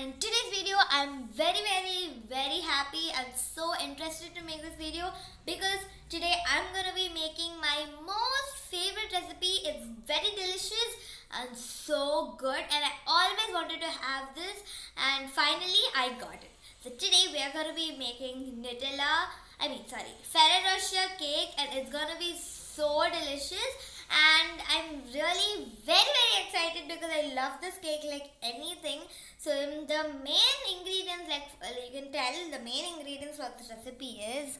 in today's video I'm very happy and so interested to make this video because today I'm gonna be making my most favorite recipe. It's very delicious and so good and I always wanted to have this and finally I got it. So today we are gonna be making Ferrero Rocher cake, and it's gonna be so delicious and I'm really very excited because I love this cake like anything. So the main ingredients, you can tell the main ingredients for this recipe is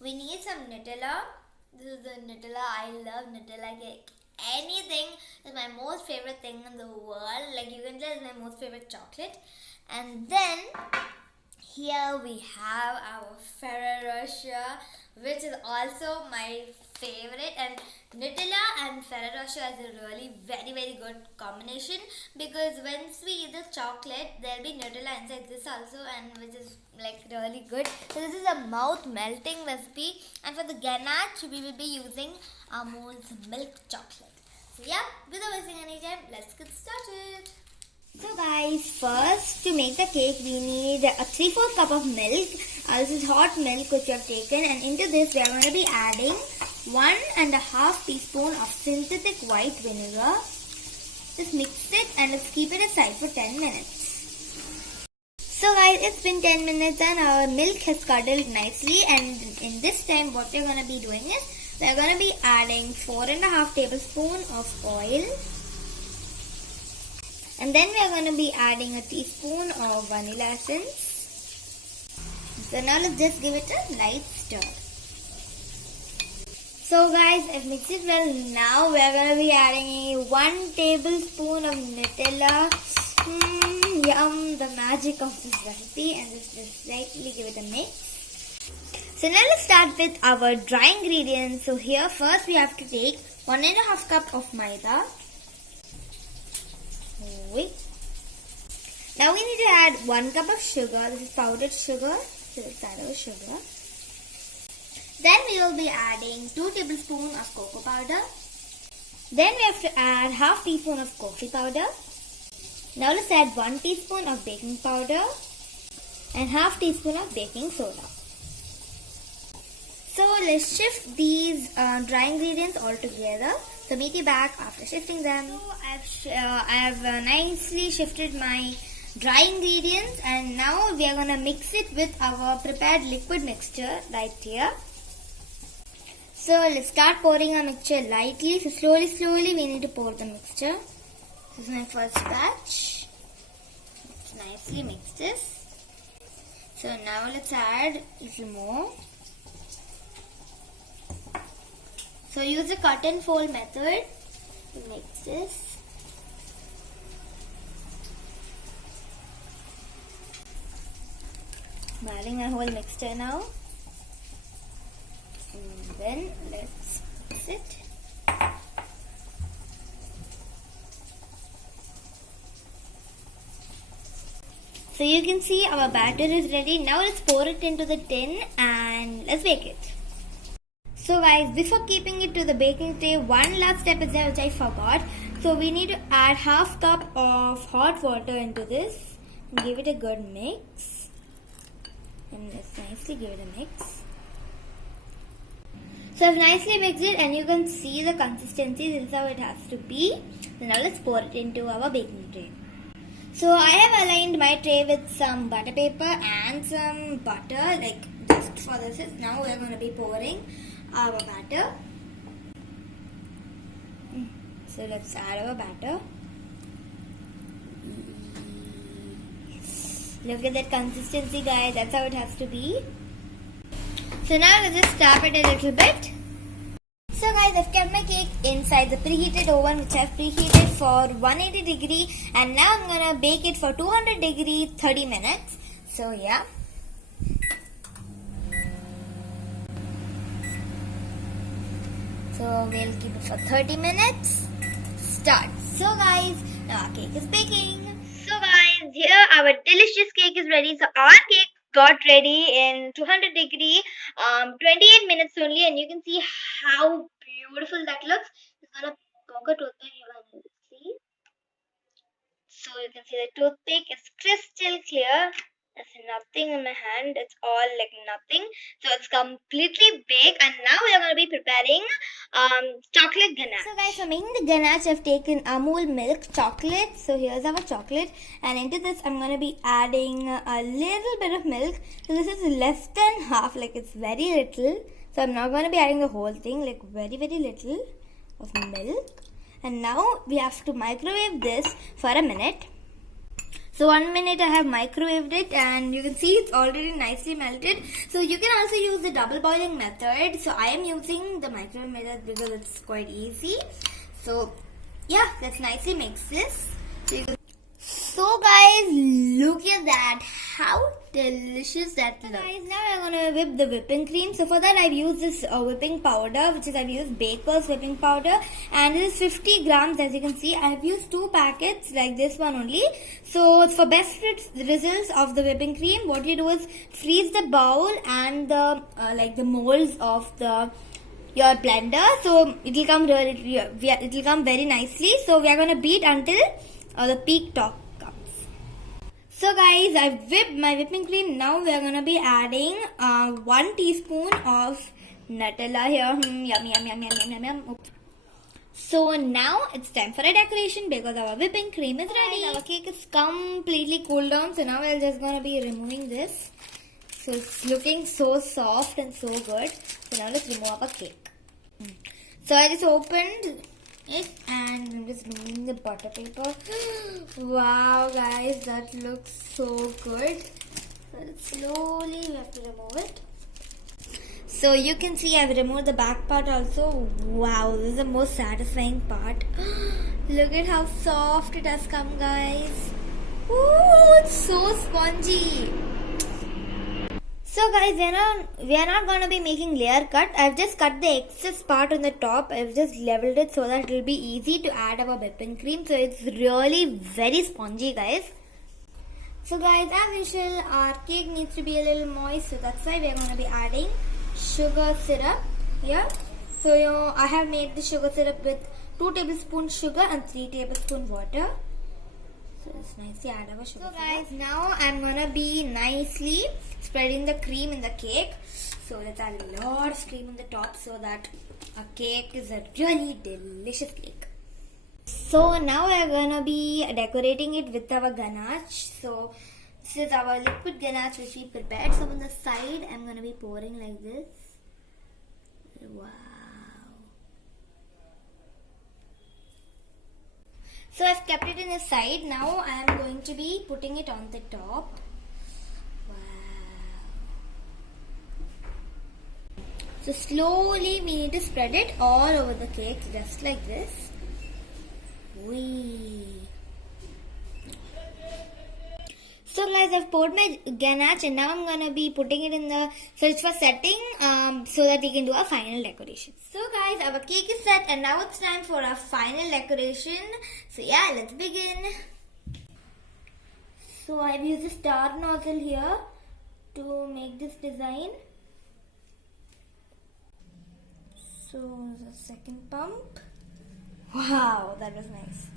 we need some Nutella. This is the Nutella. I love Nutella cake. Anything is my most favorite thing in the world. Like you can tell, it's my most favorite chocolate. And then here we have our Ferrero Rocher, which is also my favorite, and Nutella and Ferrero Rocher is a really very good combination because once we eat the chocolate there will be Nutella inside this also, and which is like really good. So this is a mouth melting recipe, and for the ganache we will be using Amul's milk chocolate. So yeah, without wasting any time, let's get started. So guys, first to make the cake we need a 3/4 cup of milk. This is hot milk which we have taken, and into this we are going to be adding 1.5 teaspoon of synthetic white vinegar. Just mix it and let's keep it aside for 10 minutes. So guys, it's been 10 minutes and our milk has curdled nicely, and in this time what we are going to be doing is we are going to be adding 4.5 tablespoons of oil. And then we are going to be adding a teaspoon of vanilla essence. So now let's just give it a light stir. So guys, I've mixed it well. Now we are going to be adding 1 tablespoon of Nutella. Yum, the magic of this recipe. And just slightly give it a mix. So now let's start with our dry ingredients. So here first we have to take 1.5 cup of maida. Now we need to add 1 cup of sugar. This is powdered sugar. So let's add our sugar. Then we will be adding 2 tablespoons of cocoa powder. Then we have to add half teaspoon of coffee powder. Now let's add 1 teaspoon of baking powder and half teaspoon of baking soda. So let's shift these dry ingredients all together. So meet you back after shifting them. So I have nicely shifted my dry ingredients, and now we are going to mix it with our prepared liquid mixture right here. So let's start pouring our mixture lightly. So slowly we need to pour the mixture. This is my first batch. Let's nicely mix this. So now let's add a little more. So use the cut and fold method to mix this. I'm adding our whole mixture now. And then let's mix it. So you can see our batter is ready. Now let's pour it into the tin and let's bake it. So guys, before keeping it to the baking tray, one last step is there which I forgot. So we need to add half cup of hot water into this and give it a good mix. And let's nicely give it a mix. So I've nicely mixed it and you can see the consistency. This is how it has to be. So now let's pour it into our baking tray. So I have aligned my tray with some butter paper and some butter, like just for this. Now we're going to be pouring our batter. So let's add our batter. Look at that consistency, guys. That's how it has to be. So now let's just tap it a little bit. So guys, I've kept my cake inside the preheated oven which I've preheated for 180 degree, and now I'm gonna bake it for 200 degree 30 minutes. So yeah. So we'll keep it for 30 minutes. Start. So guys, now our cake is baking. So guys, here our delicious cake is ready. So our cake got ready in 200 degree 28 minutes only, and you can see how beautiful that looks. It's gonna poke a toothpick, you can see. So you can see the toothpick is crystal clear. There's nothing in my hand. It's all like nothing. So it's completely baked. And now we are going to be preparing chocolate ganache. So guys, for making the ganache, I've taken Amul milk chocolate. So here's our chocolate. And into this, I'm going to be adding a little bit of milk. So this is less than half. Like it's very little. So I'm not going to be adding the whole thing. Like very, very little of milk. And now we have to microwave this for a minute. So 1 minute I have microwaved it, and you can see it's already nicely melted. So you can also use the double boiling method. So I am using the microwave method because it's quite easy. So yeah, let's nicely mix this. So guys, look at that. How delicious that looks. Guys, now I'm gonna whip the whipping cream. So for that I've used this whipping powder, which is I've used Baker's whipping powder, and it is 50 grams. As you can see, I've used 2 packets like this one only. So for best results of the whipping cream, what you do is freeze the bowl and the like the molds of your blender. So it will come very nicely. So we are gonna beat until the peak top. So guys, I've whipped my whipping cream. Now we are going to be adding 1 teaspoon of Nutella here. Yummy, yum, yum, yum, yum, yum, yum. Oops. So now it's time for a decoration because our whipping cream is ready. Our cake is completely cooled down. So now we're just going to be removing this. So it's looking so soft and so good. So now let's remove our cake. So I just opened it and I'm just removing the butter paper. Wow guys, that looks so good. So slowly we have to remove it. So you can see I've removed the back part also. Wow, this is the most satisfying part. Look at how soft it has come, guys. Ooh, it's so spongy. So guys, we are not going to be making layer cut. I've just cut the excess part on the top. I've just leveled it so that it will be easy to add our whipping cream. So it's really very spongy, guys. So guys, as usual, our cake needs to be a little moist. So that's why we are going to be adding sugar syrup here. So I have made the sugar syrup with 2 tablespoons sugar and 3 tablespoons water. So let's nicely add our sugar. So guys, now I'm gonna be nicely spreading the cream in the cake. So let's add a lot of cream on the top so that our cake is a really delicious cake. So now we're gonna be decorating it with our ganache. So this is our liquid ganache which we prepared. So on the side I'm gonna be pouring like this. Wow. So I've kept it in the side. Now I am going to be putting it on the top. Wow. So slowly we need to spread it all over the cake just like this. Whee. So guys, I've poured my ganache and now I'm gonna be putting it in the fridge for setting so that we can do our final decoration. So guys, our cake is set and now it's time for our final decoration. So yeah, let's begin. So I've used a star nozzle here to make this design. So the second pump. Wow, that was nice.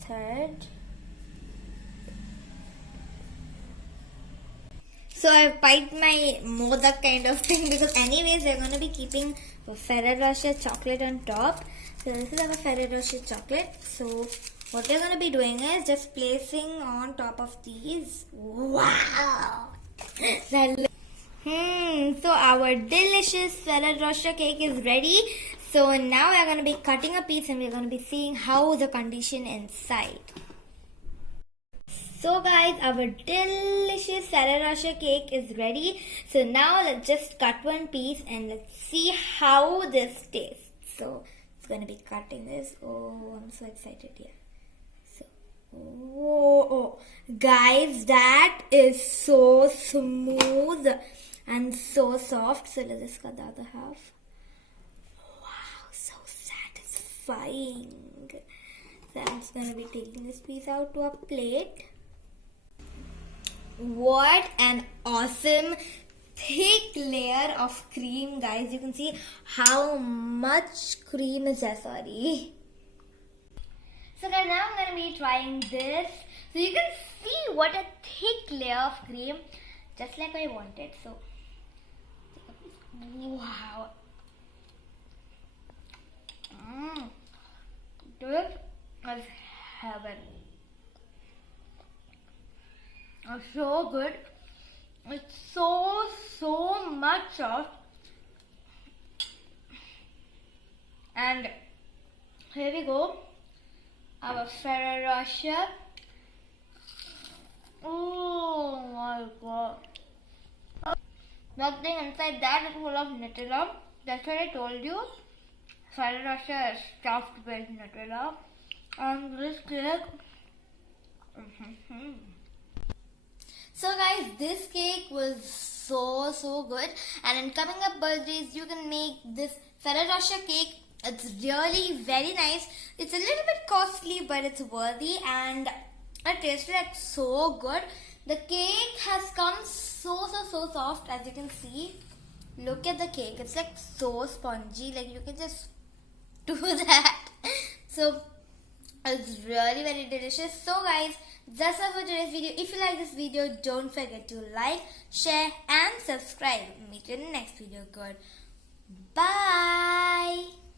Third. So I've piped my modak kind of thing because anyways we're going to be keeping Ferrero Rocher chocolate on top. So this is our Ferrero Rocher chocolate. So what we're going to be doing is just placing on top of these. Wow! So our delicious Ferrero Rocher cake is ready. So now we're going to be cutting a piece and we're going to be seeing how the condition inside. So guys, our delicious Ferrero Rocher cake is ready. So now let's just cut one piece and let's see how this tastes. So it's going to be cutting this. Oh, I'm so excited here. So, whoa, guys, that is so smooth and so soft. So let's just cut the other half. Wow, so satisfying. So I'm just going to be taking this piece out to a plate. What an awesome thick layer of cream, guys. You can see how much cream is there, sorry. So guys, now I'm going gonna be trying this. So you can see what a thick layer of cream, just like I wanted. So wow. This is heaven. It's so good. It's so much soft. And here we go. Our Ferrero Rocher. Oh my god. Nothing inside that is full of Nutella. That's what I told you. Ferrero Rocher is stuffed with Nutella. And this cake. So guys, this cake was so good. And in coming up birthdays, you can make this Ferrero Rocher cake. It's really very nice. It's a little bit costly, but it's worthy, and it tasted like so good. The cake has come so soft, as you can see. Look at the cake. It's like so spongy. Like you can just do that. So it's really very delicious. So guys, that's all for today's video. If you like this video, don't forget to like, share and subscribe. Meet you in the next video. Good. Bye.